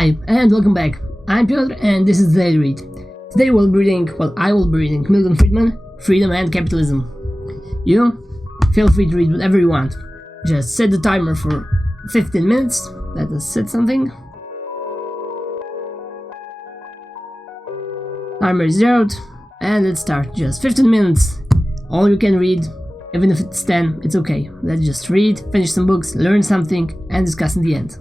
Hi, and welcome back. I'm Piotr, and this is Daily Read. Today I will be reading Milton Friedman, Freedom and Capitalism. You, feel free to read whatever you want. Just set the timer for 15 minutes. Let us set something. Timer is zeroed, and let's start. Just 15 minutes. All you can read, even if it's 10, it's okay. Let's just read, finish some books, learn something, and discuss in the end.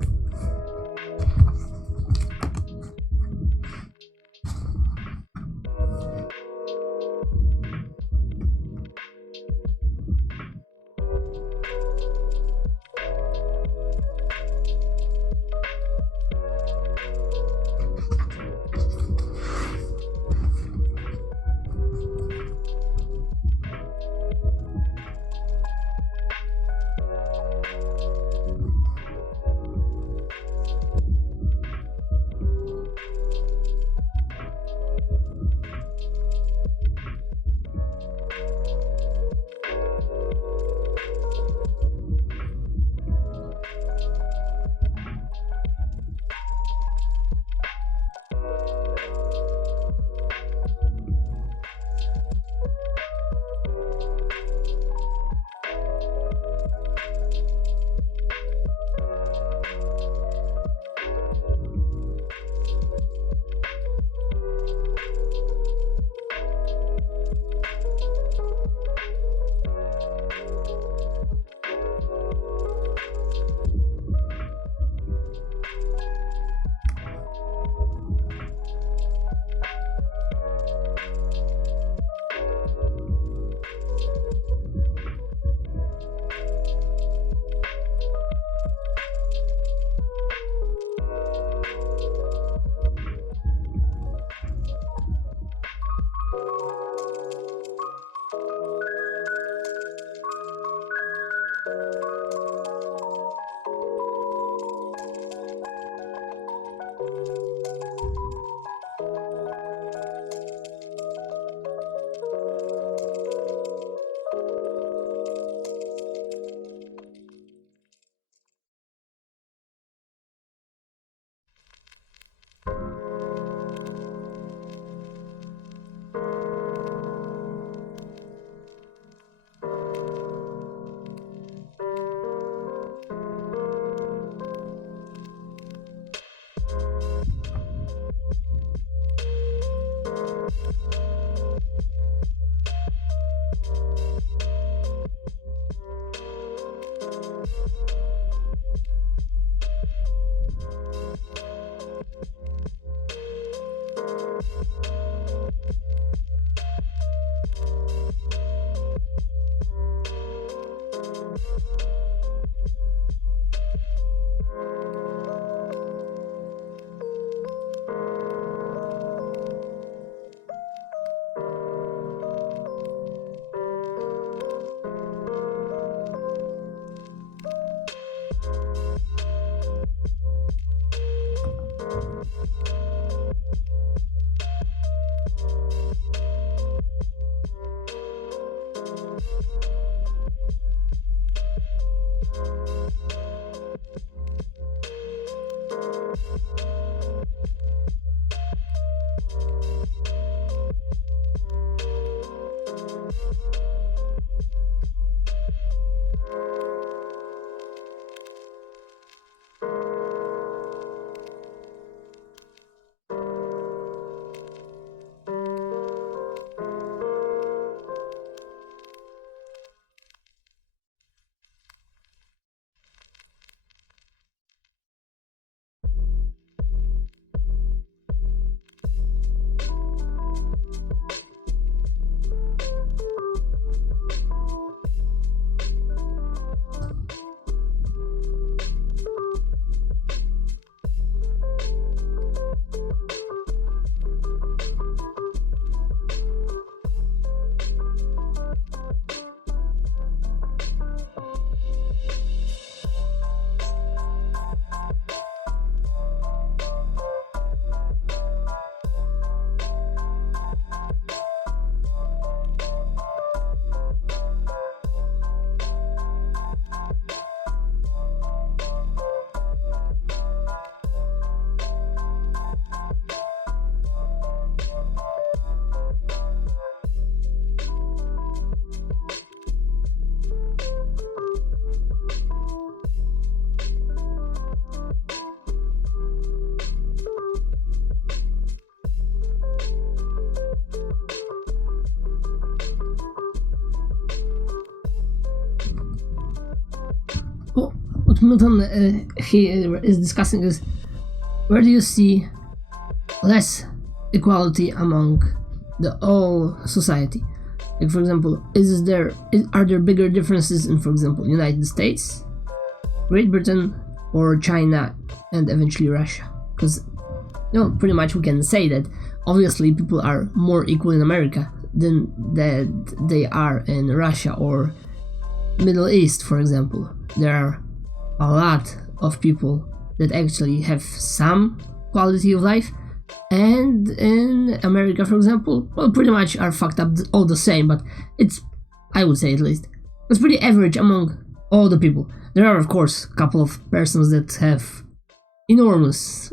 what Milton is discussing is, where do you see less equality among the whole society? Like, for example, are there bigger differences in, for example, United States, Great Britain, or China, and eventually Russia? Because, pretty much we can say that obviously people are more equal in America than that they are in Russia or Middle East, for example. There are a lot of people that actually have some quality of life, and in America, for example, pretty much are fucked up all the same, but it's, I would say at least, it's pretty average among all the people. There are, of course, a couple of persons that have enormous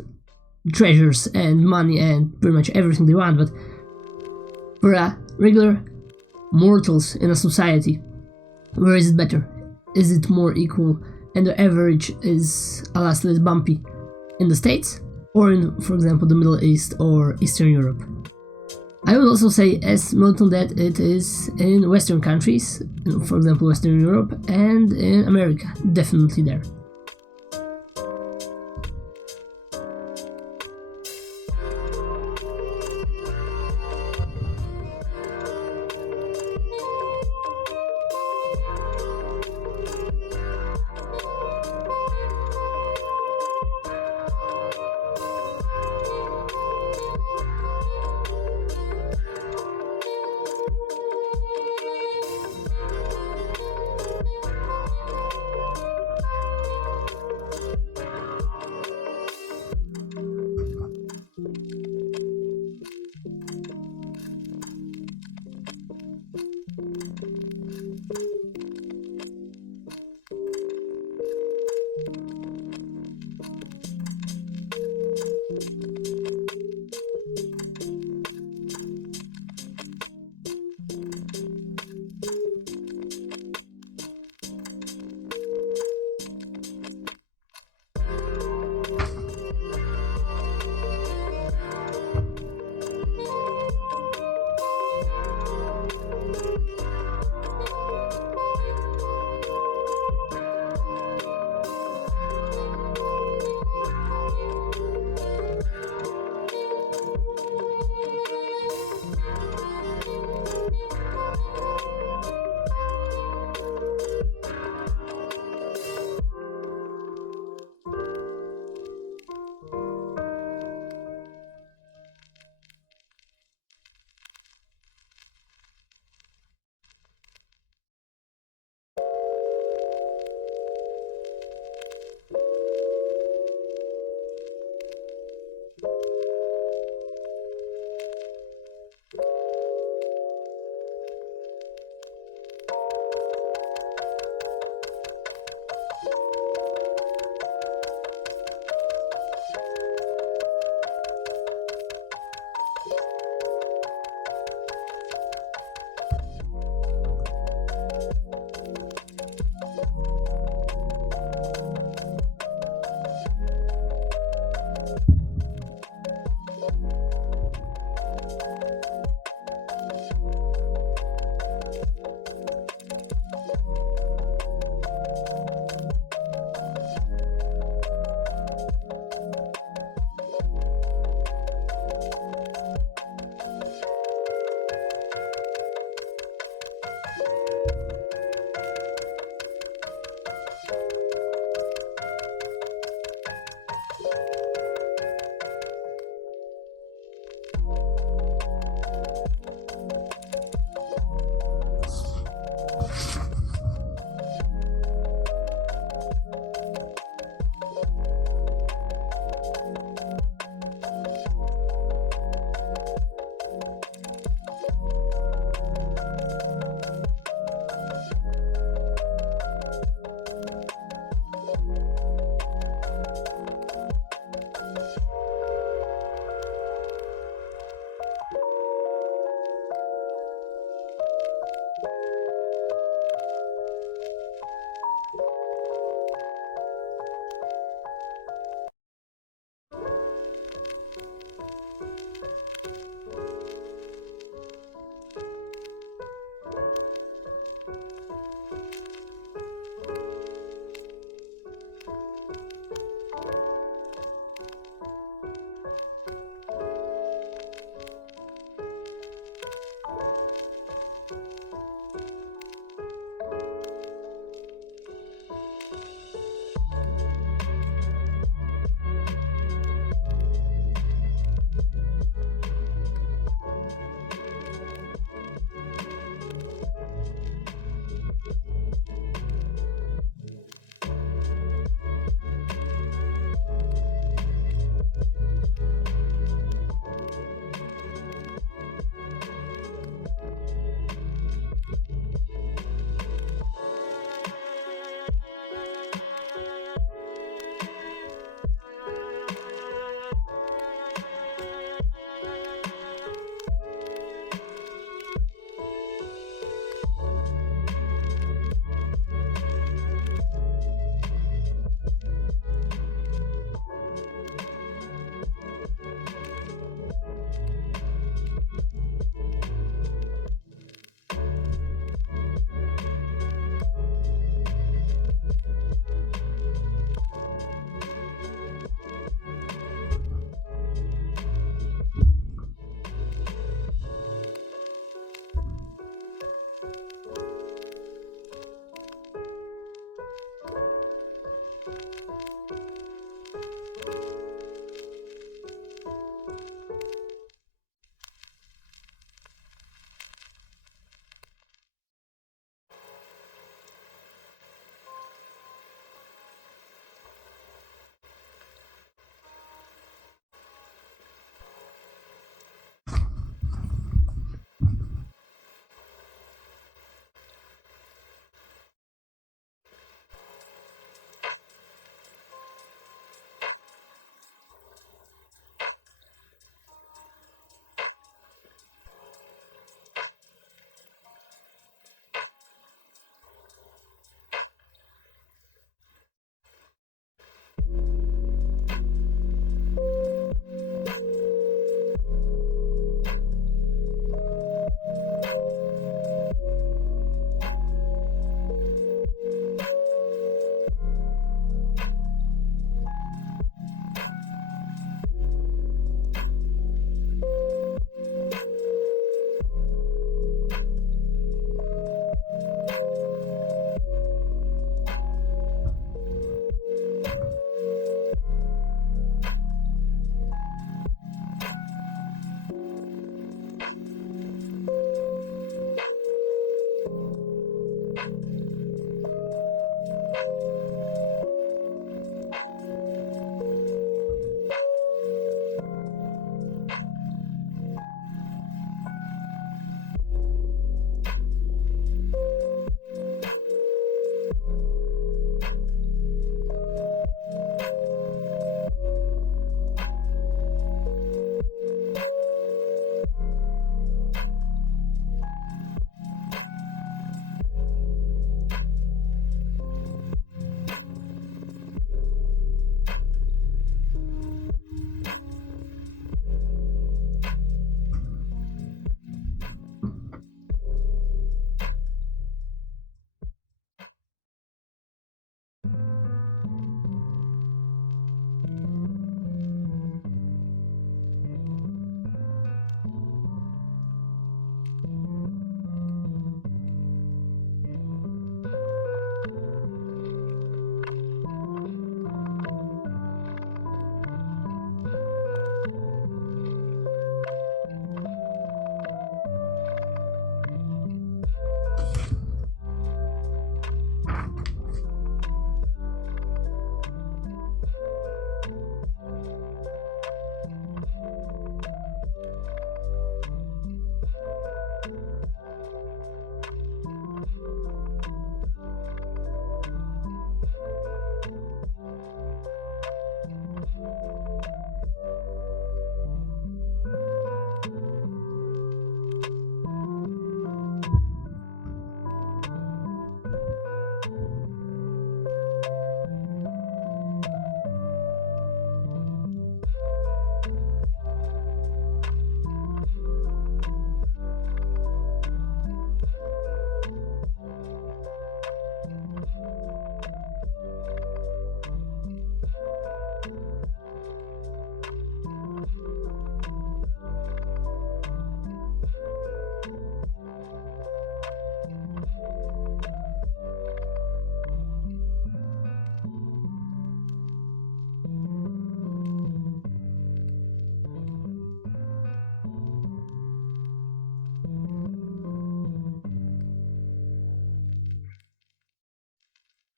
treasures and money and pretty much everything they want, but for regular mortals in a society, where is it better? Is it more equal and the average is a lot less bumpy in the States, or in, for example, the Middle East or Eastern Europe? I would also say, as Milton, that it is in Western countries, for example, Western Europe, and in America, definitely there.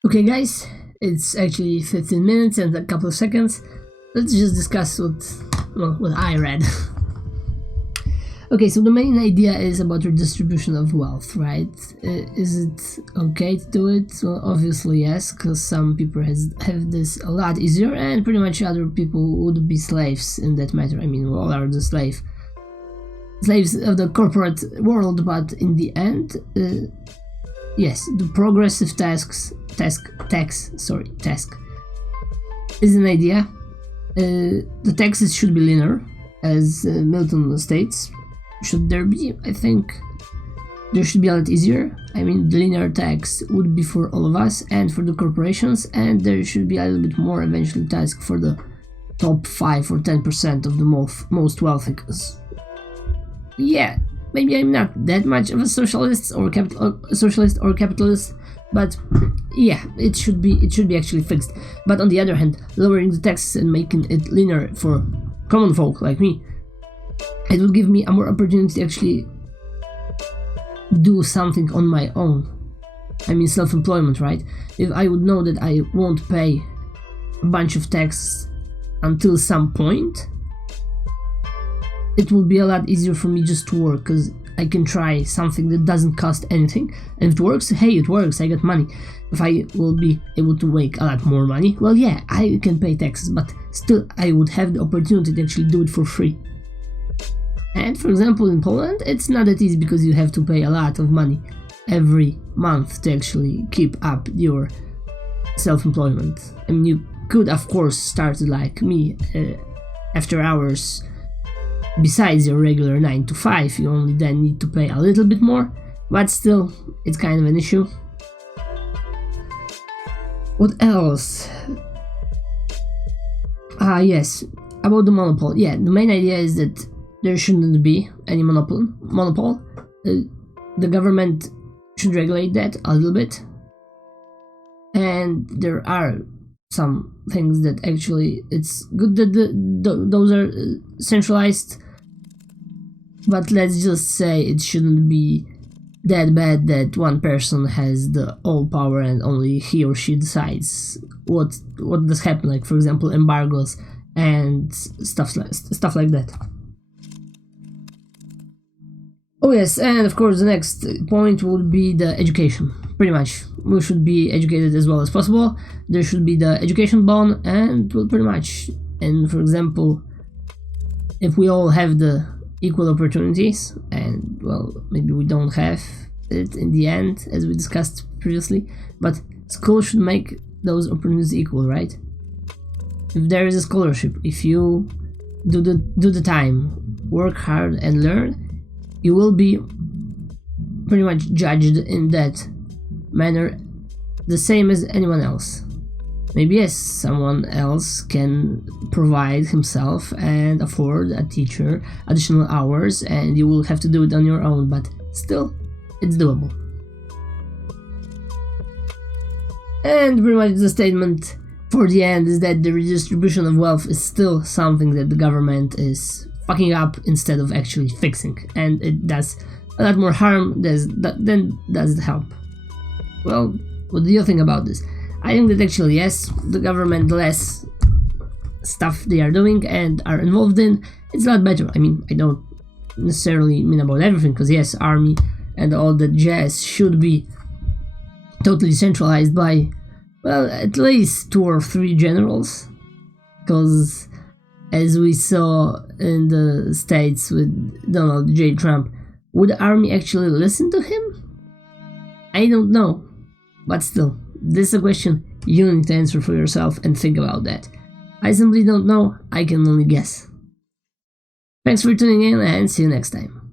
Okay guys, it's actually 15 minutes and a couple of seconds. Let's just discuss what I read. Okay, so the main idea is about redistribution of wealth, right? Is it okay to do it? Well, obviously yes, because some people have this a lot easier, and pretty much other people would be slaves in that matter. I mean, we all are the slaves of the corporate world, but in the end, yes, the progressive tax is an idea. The taxes should be linear, as Milton states. Should there be? I think there should be a lot easier. I mean, the linear tax would be for all of us and for the corporations, and there should be a little bit more eventually tax for the top 5 or 10% of the most wealthy. Yeah, maybe I'm not that much of a socialist or capitalist, but yeah, it should be actually fixed. But on the other hand, lowering the taxes and making it linear for common folk like me, it will give me a more opportunity to actually do something on my own. I mean, self-employment, right? If I would know that I won't pay a bunch of tax until some point, it will be a lot easier for me just to work, because I can try something that doesn't cost anything, and if it works, hey, it works, I get money. If I will be able to make a lot more money, well, yeah, I can pay taxes, but still I would have the opportunity to actually do it for free. And for example, in Poland, it's not that easy, because you have to pay a lot of money every month to actually keep up your self-employment. I mean, you could of course start like me after hours. Besides your regular 9 to 5, you only then need to pay a little bit more, but still, it's kind of an issue. What else? Yes, about the monopoly. Yeah, the main idea is that there shouldn't be any monopoly. The government should regulate that a little bit, and there are some things that actually it's good that those are centralized, but let's just say it shouldn't be that bad that one person has the all power and only he or she decides what does happen, like for example embargoes and stuff like that. Oh yes, and of course the next point would be the education. Pretty much, we should be educated as well as possible. There should be the education bond, and well, pretty much. And for example, if we all have the equal opportunities, and well, maybe we don't have it in the end, as we discussed previously, but school should make those opportunities equal, right? If there is a scholarship, if you do the time, work hard and learn, you will be pretty much judged in that manner, the same as anyone else. Maybe yes, someone else can provide himself and afford a teacher additional hours, and you will have to do it on your own, but still, it's doable. And pretty much the statement for the end is that the redistribution of wealth is still something that the government is fucking up instead of actually fixing, and it does a lot more harm than does it help. Well, what do you think about this? I think that actually yes, the government, less stuff they are doing and are involved in, it's a lot better. I mean, I don't necessarily mean about everything, because yes, army and all that jazz should be totally centralized by, well, at least 2 or 3 generals, because as we saw in the States with Donald J. Trump, would the army actually listen to him? I don't know, but still, this is a question you need to answer for yourself and think about that. I simply don't know, I can only guess. Thanks for tuning in and see you next time.